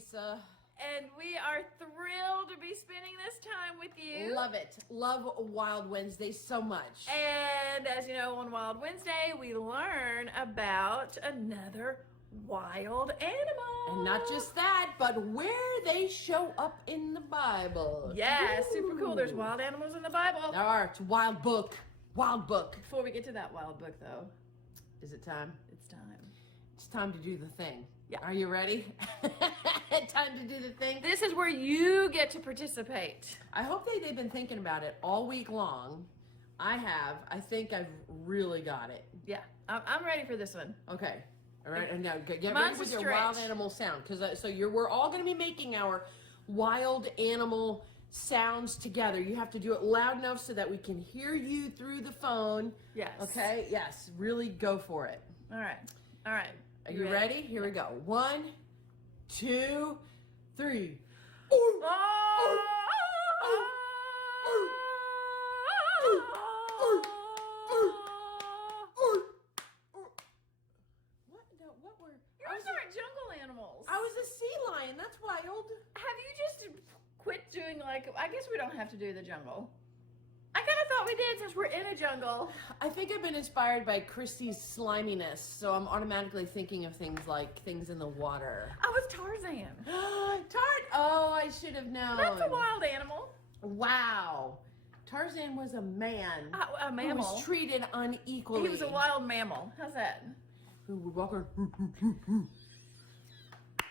Lisa. And we are thrilled to be spending this time with you. Love it. Love Wild Wednesday so much. And as you know, on Wild Wednesday, we learn about another wild animal. And not just that, but where they show up in the Bible. Yeah, super cool. There's wild animals in the Bible. There are. It's a wild book. Wild book. Before we get to that wild book, though, is it time? It's time. It's time to do the thing. Yeah. Are you ready? Time to do the thing. This is where you get to participate. I hope they've been thinking about it all week long. I have. I think I've really got it. Yeah, I'm ready for this one. Okay. All right. And now get Mine's ready with your stretch. wild animal sound, because we're all going to be making our wild animal sounds together. You have to do it loud enough so that we can hear you through the phone. Yes. Okay. Yes. Really go for it. All right. All right. Are you ready? Here we go. 1, 2, 3. Yours aren't jungle animals. I was a sea lion. That's wild. Have you just quit doing I guess we don't have to do the jungle. I kind of thought we did since we're in a jungle. I think I've been inspired by Christy's sliminess, so I'm automatically thinking of things like things in the water. I was Tarzan. Oh, I should have known. That's a wild animal. Wow. Tarzan was a man. A mammal. Who was treated unequally. He was a wild mammal. How's that? Who would walk around.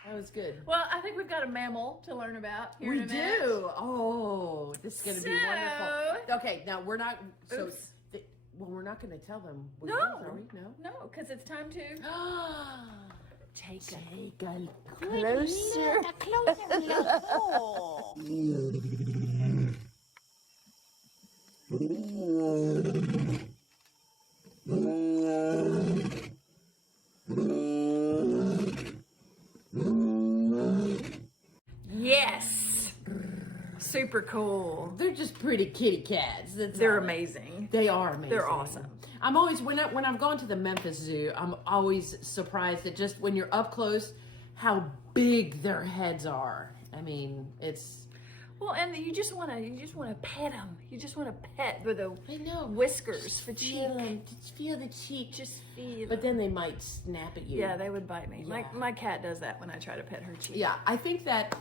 That was good. Well, I think we've got a mammal to learn about here in a minute. We do. Oh, this is going to be wonderful. Okay, now we're not. So, we're not going to tell them. What it is, are we? No, because it's time to take a closer. Yes. Super cool. They're just pretty kitty cats. They're amazing. They are amazing. They're awesome. I'm always when I've gone to the Memphis Zoo, I'm always surprised at just when you're up close how big their heads are. I mean, it's and you just want to pet them. You just want to pet with the whiskers for cheek. Just feel the cheek. Just feel. But then they might snap at you. Yeah, they would bite me. Yeah. My cat does that when I try to pet her cheek. Yeah, I think that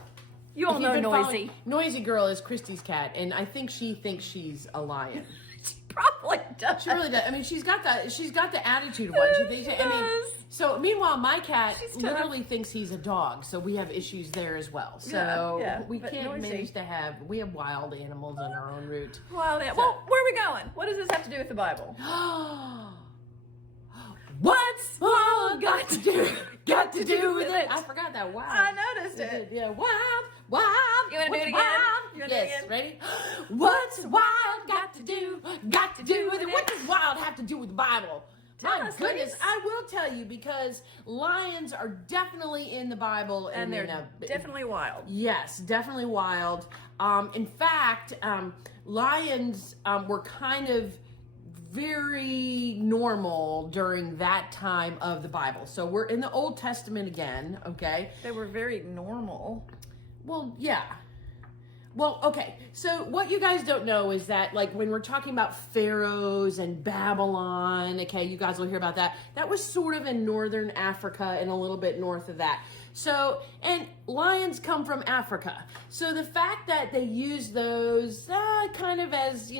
you all know Noisy. Noisy Girl is Christy's cat, and I think she thinks she's a lion. She probably does. She really does. I mean, she's got the attitude of one. She thinks. I mean, so meanwhile, my cat literally thinks he's a dog. So we have issues there as well. So we can't manage to have. We have wild animals on our own route. Well, where are we going? What does this have to do with the Bible? What's wild got to do with it? I forgot that. Wow. I noticed it. Yeah, wild. You want to do it again? Yes, ready? What's wild got to do with it? What does wild have to do with the Bible? My goodness, I will tell you, because lions are definitely in the Bible, and they're definitely wild. Yes, definitely wild. In fact, lions were kind of very normal during that time of the Bible. So we're in the Old Testament again, okay? They were very normal. Well, yeah. Well, okay. So what you guys don't know is that, when we're talking about pharaohs and Babylon, okay, you guys will hear about that. That was sort of in northern Africa and a little bit north of that. So, and lions come from Africa. So the fact that they use those kind of as,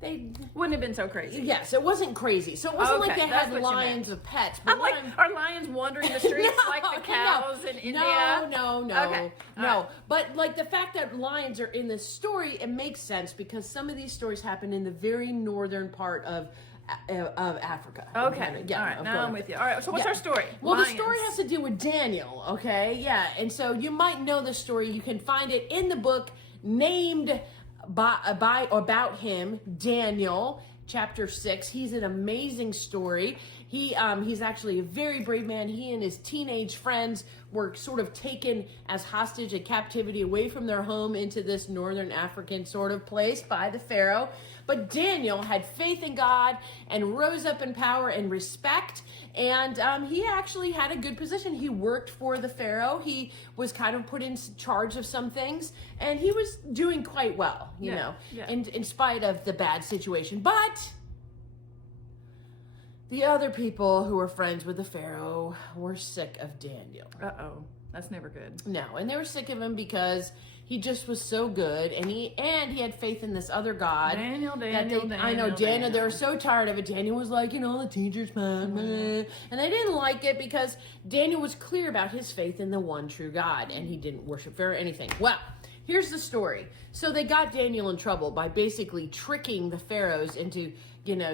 they wouldn't have been so crazy. Yes, it wasn't crazy. So it wasn't like they had lions of pets. But are lions wandering the streets like the cows in India? No. Okay. No. But the fact that lions are in this story, it makes sense because some of these stories happen in the very northern part of Africa. Okay. Yeah, all right. Now I'm with you. All right. So what's our story? Well, the story has to do with Daniel. Okay. Yeah. And so you might know the story. You can find it in the book named about him, Daniel, chapter 6. He's an amazing story. He's actually a very brave man. He and his teenage friends were sort of taken as hostage in captivity away from their home into this northern African sort of place by the Pharaoh. But Daniel had faith in God and rose up in power and respect. And he actually had a good position. He worked for the Pharaoh. He was kind of put in charge of some things. And he was doing quite well, you know, in spite of the bad situation. But the other people who were friends with the Pharaoh were sick of Daniel. Uh-oh. That's never good. No, and they were sick of him because he just was so good, and he had faith in this other God. Daniel. I know, Daniel. They were so tired of it. Daniel was like, the teacher's man, and they didn't like it because Daniel was clear about his faith in the one true God, and he didn't worship Pharaoh or anything. Well, here's the story. So they got Daniel in trouble by basically tricking the pharaohs into,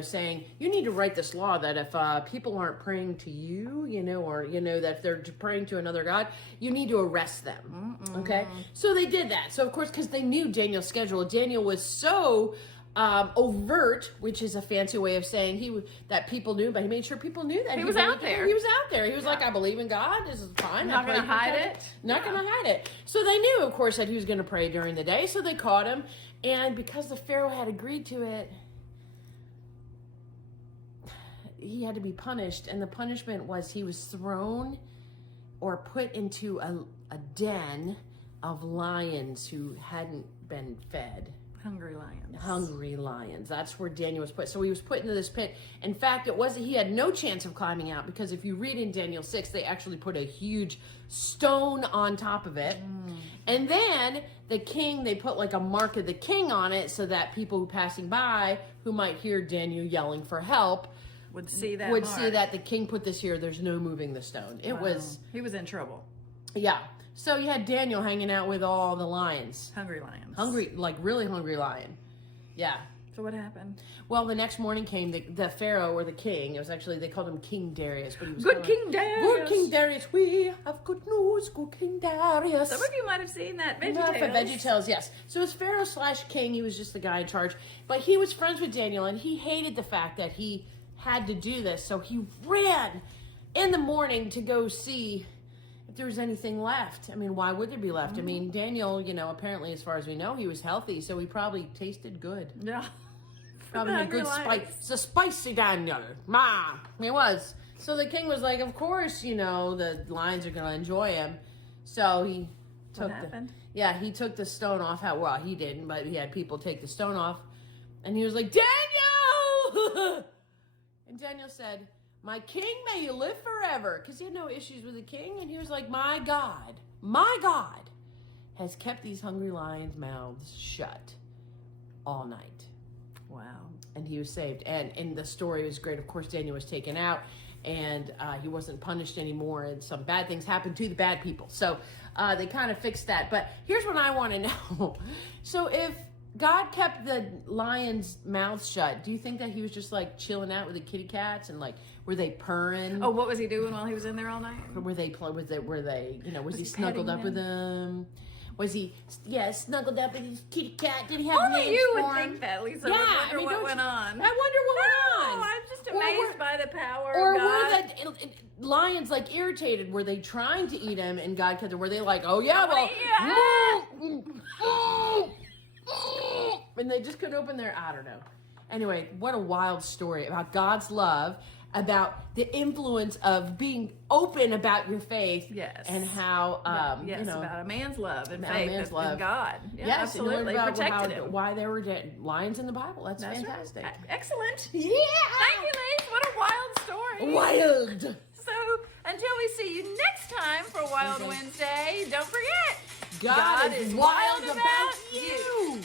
saying, you need to write this law that if people aren't praying to you, or, that they're praying to another God, you need to arrest them. Okay? So they did that. So, of course, because they knew Daniel's schedule, Daniel was so overt, which is a fancy way of saying that people knew, but he made sure people knew that he was out there. He was out there. He was like, I believe in God. This is fine. Not going to hide it. Not going to hide it. So they knew, of course, that he was going to pray during the day. So they caught him. And because the Pharaoh had agreed to it, he had to be punished. And the punishment was he was thrown or put into a den of lions who hadn't been fed. Hungry lions. That's where Daniel was put. So he was put into this pit. In fact, he had no chance of climbing out because if you read in Daniel 6, they actually put a huge stone on top of it. And then they put like a mark of the king on it so that people who passing by who might hear Daniel yelling for help would see that the king put this here. There's no moving the stone. He was in trouble. Yeah. So you had Daniel hanging out with all the lions. Hungry lions. Like really hungry lion. Yeah. So what happened? Well, the next morning came the Pharaoh or the king. It was actually, they called him King Darius, but he was King Darius. Good King Darius. We have good news, good King Darius. Some of you might have seen that VeggieTales. VeggieTales, yes. So as Pharaoh / king, he was just the guy in charge, but he was friends with Daniel, and he hated the fact that he had to do this. So he ran in the morning to go see if there was anything left. I mean, why would there be left? I mean, Daniel, apparently, as far as we know, he was healthy, so he probably tasted good. Yeah. Probably a good spice. It's a spicy Daniel. It was. So the king was like, of course, the lions are going to enjoy him. So he took he took the stone off. Well, he didn't, but he had people take the stone off. And he was like, Daniel! And Daniel said, my king, may you live forever. Because he had no issues with the king. And he was like, my God has kept these hungry lions' mouths shut all night. Wow. And he was saved. And the story was great. Of course, Daniel was taken out. And he wasn't punished anymore. And some bad things happened to the bad people. So they kind of fixed that. But here's what I want to know. So if God kept the lions' mouths shut, do you think that he was just like chilling out with the kitty cats and like were they purring? Oh, what was he doing while he was in there all night? Or was he snuggled up with them? Was he snuggled up with his kitty cat? Did he have Only names you for would him? think that, Lisa. Yeah, I wonder what went on. I wonder what went on. I'm just amazed by the power or of God. Were the lions like irritated? Were they trying to eat him and God kept them? Were they like, oh yeah, well, and they just couldn't open their, I don't know. Anyway, what a wild story about God's love, about the influence of being open about your faith. Yes. And how, about a man's love and faith in God. Yeah, yes, absolutely. Protected him. Why there were lions in the Bible. That's fantastic. Right. Excellent. Yeah. Thank you, Lise. What a wild story. Wild. So, until we see you next time for Wild Wednesday, don't forget, God is wild about you.